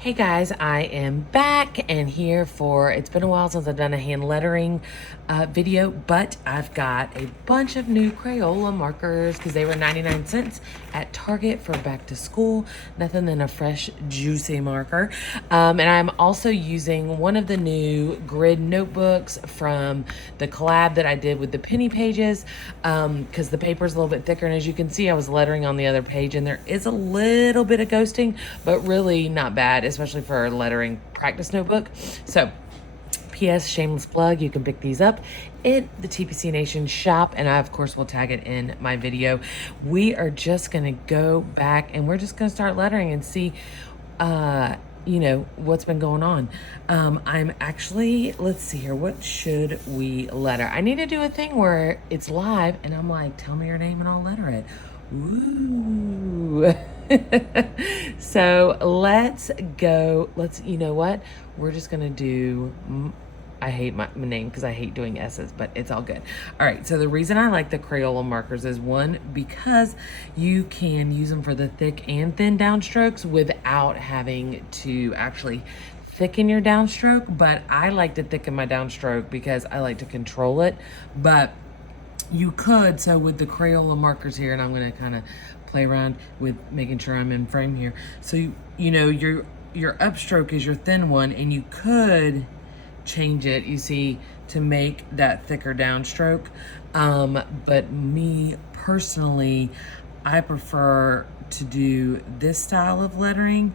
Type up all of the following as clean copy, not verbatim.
Hey guys, I am back and here for, it's been a while since I've done a hand lettering video, but I've got a bunch of new Crayola markers because they were 99 cents at Target for back to school. Nothing than a fresh, juicy marker. And I'm also using one of the new grid notebooks from the collab that I did with the penny pages because the paper is a little bit thicker. And as you can see, I was lettering on the other page and there is a little bit of ghosting, but really not bad, especially for a lettering practice notebook. So PS, shameless plug, you can pick these up at the TPC Nation shop, and I, of course, will tag it in my video. We are just going to go back, and we're just going to start lettering and see, you know, what's been going on. I'm actually, let's see here, what should we letter? I need to do a thing where it's live, and I'm like, tell me your name, and I'll letter it. Ooh. So let's go. You know what? We're just going to do, I hate my name because I hate doing S's, but it's all good. All right. So the reason I like the Crayola markers is one, because you can use them for the thick and thin downstrokes without having to actually thicken your downstroke. But I like to thicken my downstroke because I like to control it. But you could, so with the Crayola markers here, and I'm going to kind of play around with making sure I'm in frame here. So, you know, your upstroke is your thin one, and you could change it, you see, to make that thicker downstroke. But me personally, I prefer to do this style of lettering,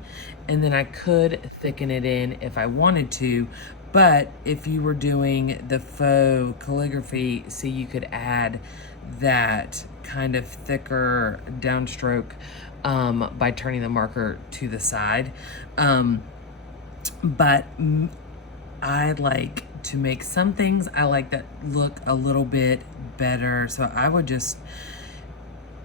and then I could thicken it in if I wanted to. But if you were doing the faux calligraphy, see, you could add that kind of thicker downstroke by turning the marker to the side. But I like to make some things, I like that look a little bit better. So I would just,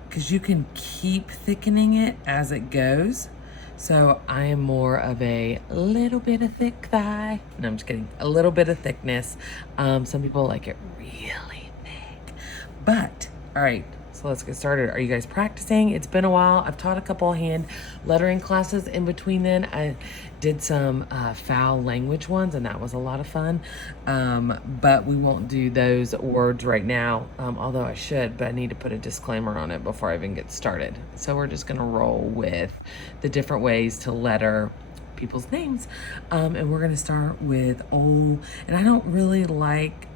because you can keep thickening it as it goes. So I am more of a little bit of thick thigh. No, I'm just kidding. A little bit of thickness. Some people like it really thick. But, all right, so let's get started. Are you guys practicing? It's been a while. I've taught a couple of hand lettering classes in between then. I did some foul language ones, and that was a lot of fun. But we won't do those words right now, although I should, but I need to put a disclaimer on it before I even get started. So we're just gonna roll with the different ways to letter people's names, and we're gonna start with O. And I don't really like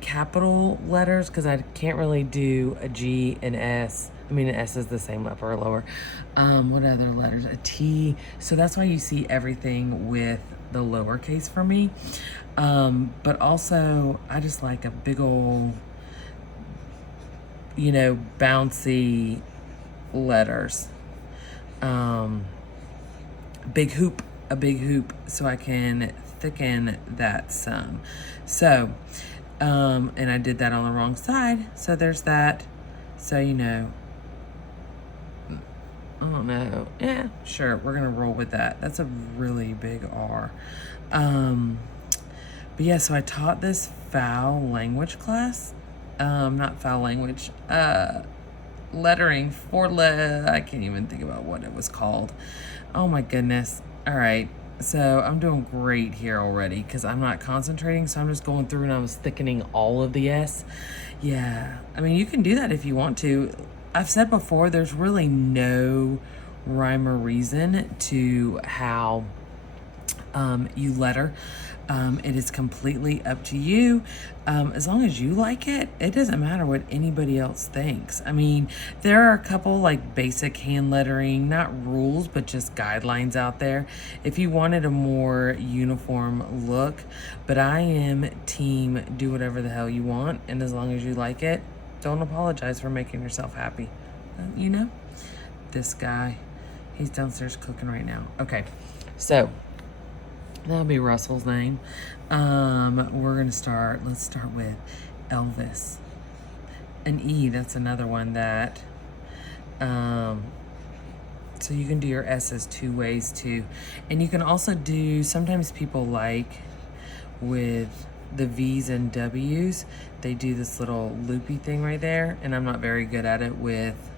capital letters because I can't really do a G and S. I mean, an S is the same, upper or lower. What other letters? A T. So that's why you see everything with the lowercase for me. But also, I just like a big old, you know, bouncy letters. A big hoop, so I can thicken that some. So, and I did that on the wrong side, so there's that. So, you know, I don't know. Yeah, sure, we're gonna roll with that. That's a really big R. But yeah, so I taught this foul language class. Not foul language, lettering for I can't even think about what it was called. Oh my goodness. All right, so I'm doing great here already because I'm not concentrating, so I'm just going through and I was thickening all of the S. Yeah, I mean, you can do that if you want to. I've said before, there's really no rhyme or reason to how you letter. It is completely up to you. As long as you like it, it doesn't matter what anybody else thinks. I mean, there are a couple like basic hand lettering, not rules, but just guidelines out there if you wanted a more uniform look. But I am team do whatever the hell you want, and as long as you like it, don't apologize for making yourself happy. You know, this guy, he's downstairs cooking right now. Okay, so that'll be Russell's name. We're gonna start, let's start with Elvis. An E, that's another one that, so you can do your S's two ways too. And you can also do, sometimes people like with the V's and W's, they do this little loopy thing right there, and I'm not very good at it with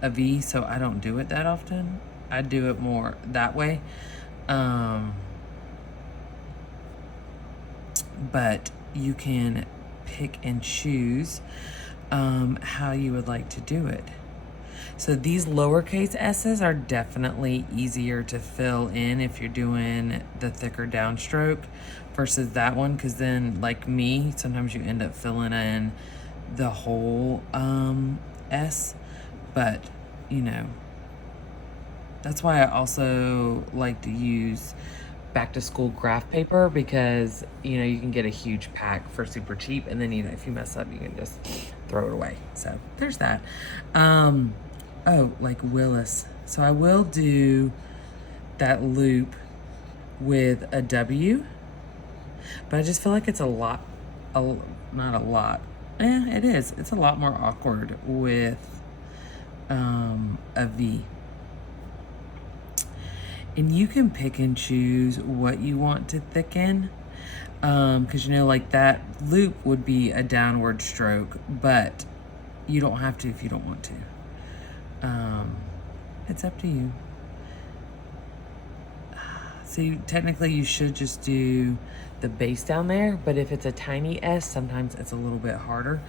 a V, so I don't do it that often. I do it more that way. Um, but you can pick and choose how you would like to do it. So these lowercase s's are definitely easier to fill in if you're doing the thicker downstroke versus that one, because then, like me, sometimes you end up filling in the whole S. But, you know, that's why I also like to use back to school graph paper, because you know you can get a huge pack for super cheap, and then, you know, if you mess up you can just throw it away. So there's that. Oh, like Willis. So I will do that loop with a W, but I just feel like it's a lot, not a lot. It is. It's a lot more awkward with a V. And you can pick and choose what you want to thicken. Because, you know, like that loop would be a downward stroke, but you don't have to if you don't want to. It's up to you. So technically you should just do the base down there, but if it's a tiny S, sometimes it's a little bit harder.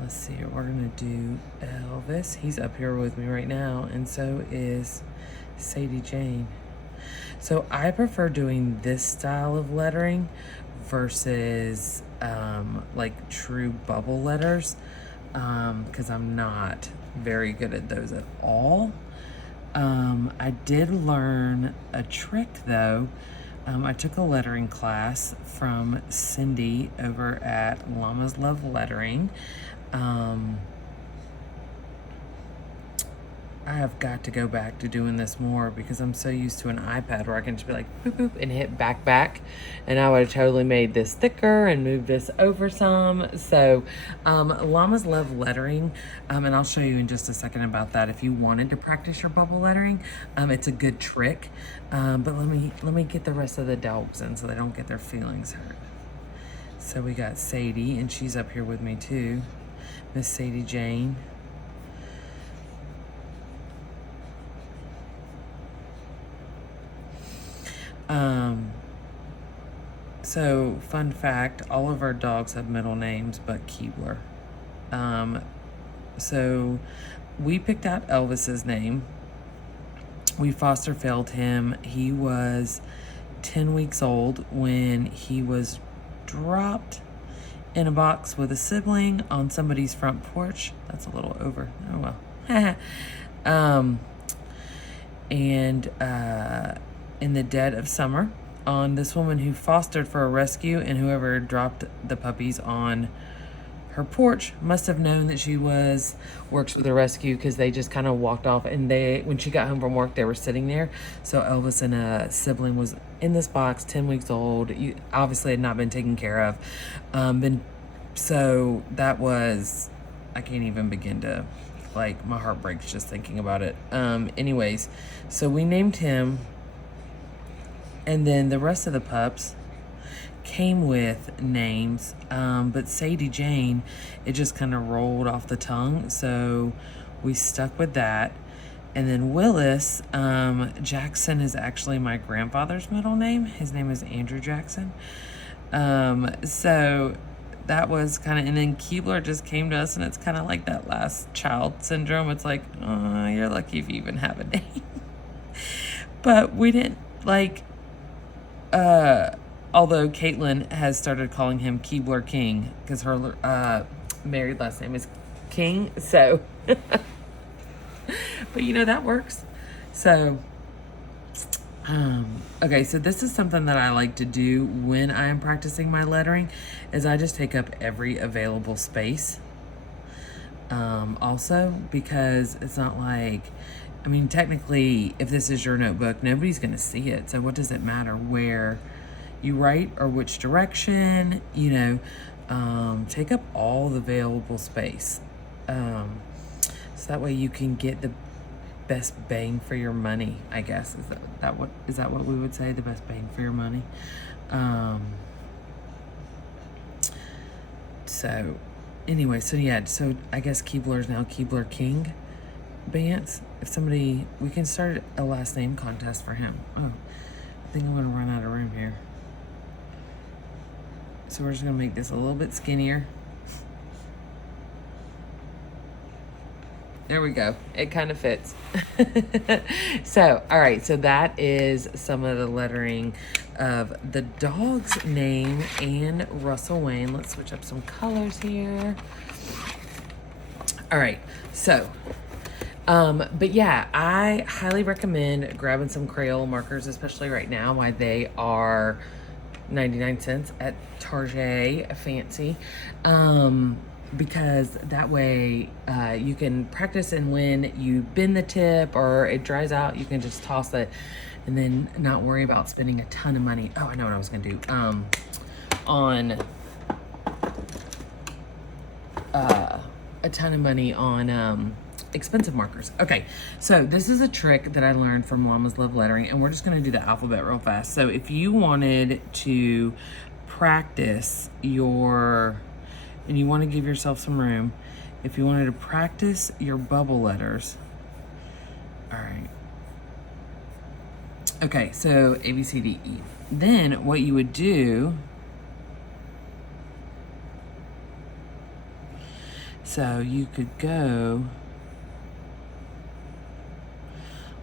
Let's see, we're gonna do Elvis. He's up here with me right now, and so is Sadie Jane. So I prefer doing this style of lettering versus like true bubble letters, because I'm not very good at those at all. I did learn a trick though. I took a lettering class from Cindy over at Llamas Love Lettering. I have got to go back to doing this more because I'm so used to an iPad where I can just be like boop boop and hit back, and I would have totally made this thicker and moved this over some. So Llamas Love Lettering, and I'll show you in just a second about that if you wanted to practice your bubble lettering. It's a good trick, but let me get the rest of the dogs in so they don't get their feelings hurt. So we got Sadie, and she's up here with me too, Miss Sadie Jane. So fun fact, all of our dogs have middle names but Keebler. So we picked out Elvis's name. We foster failed him. He was 10 weeks old when he was dropped in a box with a sibling on somebody's front porch. That's a little over. Oh well. In the dead of summer, on this woman who fostered for a rescue, and whoever dropped the puppies on her porch must have known that she works with a rescue, because they just kind of walked off, and when she got home from work, they were sitting there. So Elvis and a sibling was in this box, 10 weeks old. Obviously had not been taken care of. So that was, I can't even begin to, like, my heart breaks just thinking about it. Anyways, so we named him. And then the rest of the pups came with names, but Sadie Jane, it just kind of rolled off the tongue, so we stuck with that. And then Willis, Jackson is actually my grandfather's middle name. His name is Andrew Jackson. So that was kind of, and then Keebler just came to us, and it's kind of like that last child syndrome. It's like, oh, you're lucky if you even have a name. But we didn't, like, although Caitlin has started calling him Keebler King, because her married last name is King, so but you know, that works. So okay, so this is something that I like to do when I am practicing my lettering, is I just take up every available space, also, because it's not like, I mean, technically, if this is your notebook, nobody's going to see it. So what does it matter where you write or which direction? You know, take up all the available space. So that way you can get the best bang for your money, I guess. Is that what we would say? The best bang for your money? So anyway, so yeah, so I guess Keebler is now Keebler King. Bance, if somebody, we can start a last name contest for him. Oh, I think I'm gonna run out of room here. So we're just gonna make this a little bit skinnier. There we go. It kind of fits. So, all right. So that is some of the lettering of the dog's name and Russell Wayne. Let's switch up some colors here. All right. So, but yeah, I highly recommend grabbing some Crayola markers, especially right now while they are 99 cents at Target Fancy. Because that way you can practice, and when you bend the tip or it dries out, you can just toss it and then not worry about spending a ton of money. Oh, I know what I was gonna do. On a ton of money on expensive markers. Okay, so this is a trick that I learned from Mama's Love Lettering, and we're just gonna do the alphabet real fast. So if you wanted to practice your, and you want to give yourself some room, if you wanted to practice your bubble letters. All right. Okay, so A, B, C, D, E. Then what you would do, so you could go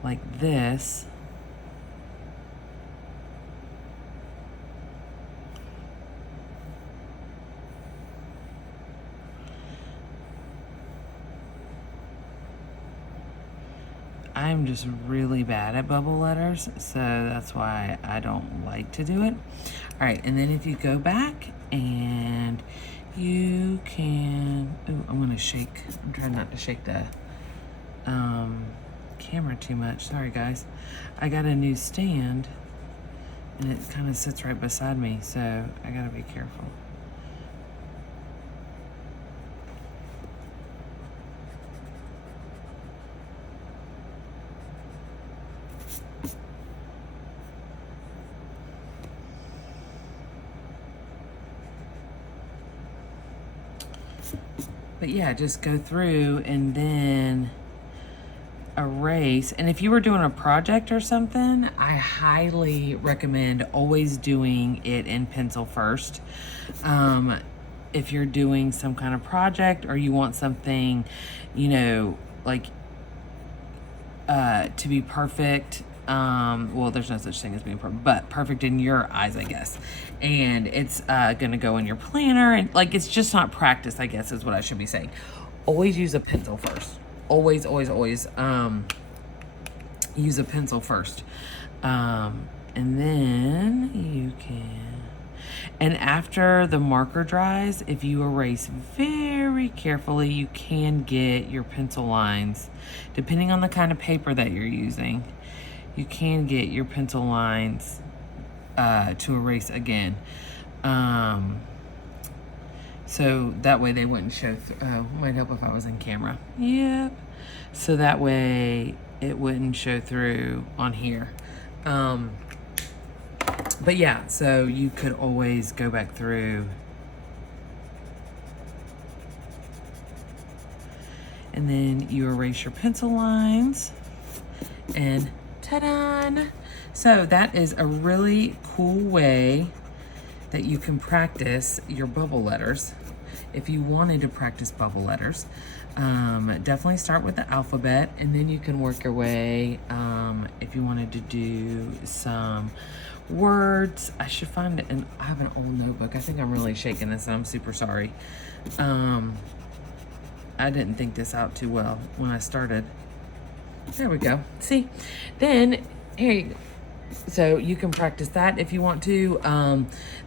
like this. I'm just really bad at bubble letters, so that's why I don't like to do it. All right, and then if you go back and you can, ooh, I'm gonna shake. I'm trying not to shake the camera too much. Sorry guys. I got a new stand and it kind of sits right beside me, so I gotta be careful. But yeah, just go through and then erase. And if you were doing a project or something, I highly recommend always doing it in pencil first. If you're doing some kind of project or you want something, you know, like to be perfect, well, there's no such thing as being perfect, but perfect in your eyes, I guess. And it's gonna go in your planner, and like, it's just not practice, I guess is what I should be saying. Always use a pencil first. Always, always, always use a pencil first. And then you can, and after the marker dries, if you erase very carefully, you can get your pencil lines, depending on the kind of paper that you're using, you can get your pencil lines to erase again. So that way they wouldn't show, might help if I was in camera. Yep. So that way it wouldn't show through on here. But yeah, so you could always go back through and then you erase your pencil lines and ta-da! So that is a really cool way that you can practice your bubble letters. If you wanted to practice bubble letters, definitely start with the alphabet, and then you can work your way. If you wanted to do some words, I should find it, and I have an old notebook. I think I'm really shaking this, and I'm super sorry. I didn't think this out too well when I started. There we go. See, then here you go. So you can practice that if you want to.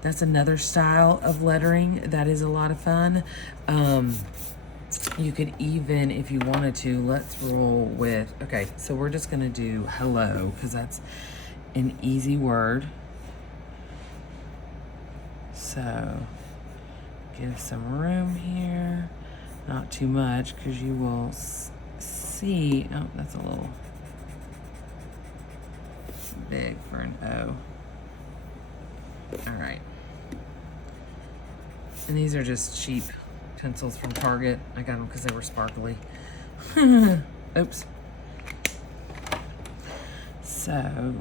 That's another style of lettering that is a lot of fun. You could even, if you wanted to, let's roll with, okay, so we're just gonna do hello, because that's an easy word. So give some room here, not too much, because you will see, oh, that's a little big for an O. All right. And these are just cheap pencils from Target. I got them because they were sparkly. Oops. So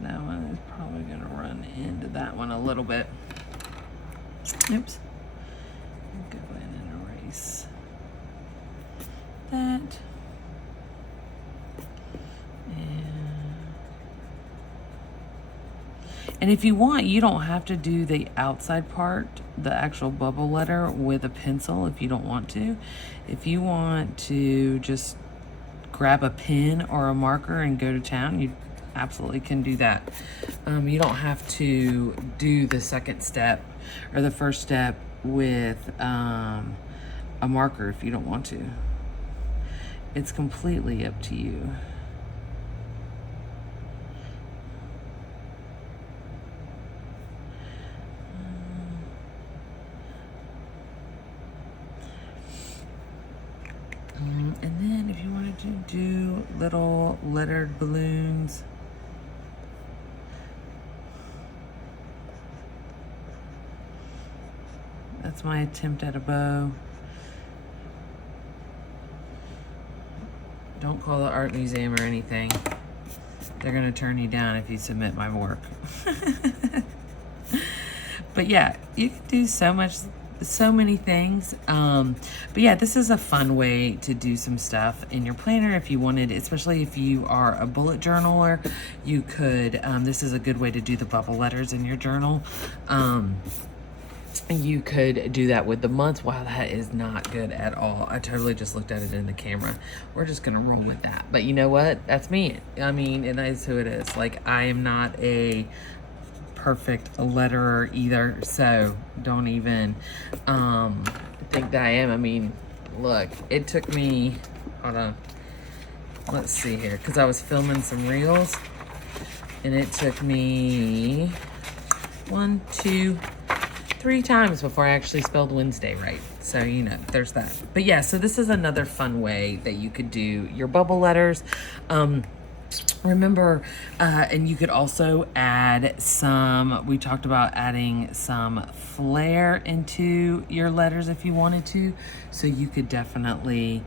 that one is probably going to run into that one a little bit. Oops. Go ahead and erase that. And if you want, you don't have to do the outside part, the actual bubble letter, with a pencil if you don't want to. If you want to just grab a pen or a marker and go to town, you absolutely can do that. You don't have to do the second step or the first step with a marker if you don't want to. It's completely up to you. And then if you wanted to do little lettered balloons, that's my attempt at a bow. Don't call the art museum or anything. They're gonna turn you down if you submit my work. But yeah, you can do so many things. But yeah, this is a fun way to do some stuff in your planner if you wanted, especially if you are a bullet journaler. You could, this is a good way to do the bubble letters in your journal. You could do that with the months. Wow, that is not good at all. I totally just looked at it in the camera. We're just gonna roll with that. But you know what? That's me. I mean, it is who it is. Like, I am not a perfect letterer either, so don't even think that I am. I mean, look, it took me, hold on, let's see here, because I was filming some reels, and it took me 1, 2, 3 times before I actually spelled Wednesday right. So, you know, there's that. But yeah, so this is another fun way that you could do your bubble letters. Remember, and you could also add some, we talked about adding some flair into your letters if you wanted to. So you could definitely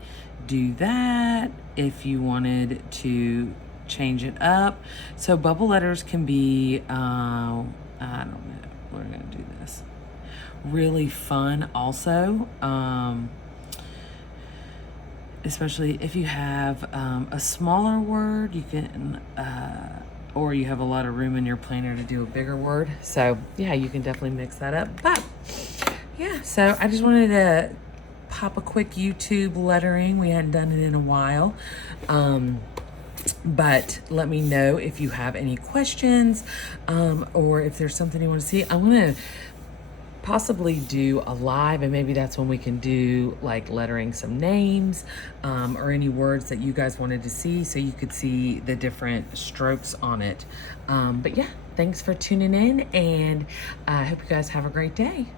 do that if you wanted to change it up. So bubble letters can be, I don't know, we're gonna do this. Really fun also. Especially if you have a smaller word, you can, or you have a lot of room in your planner to do a bigger word. So yeah, you can definitely mix that up. But yeah, so I just wanted to pop a quick YouTube lettering. We hadn't done it in a while. But let me know if you have any questions, or if there's something you want to see. I'm going to possibly do a live, and maybe that's when we can do like lettering some names, or any words that you guys wanted to see, so you could see the different strokes on it. But yeah, thanks for tuning in, and I hope you guys have a great day.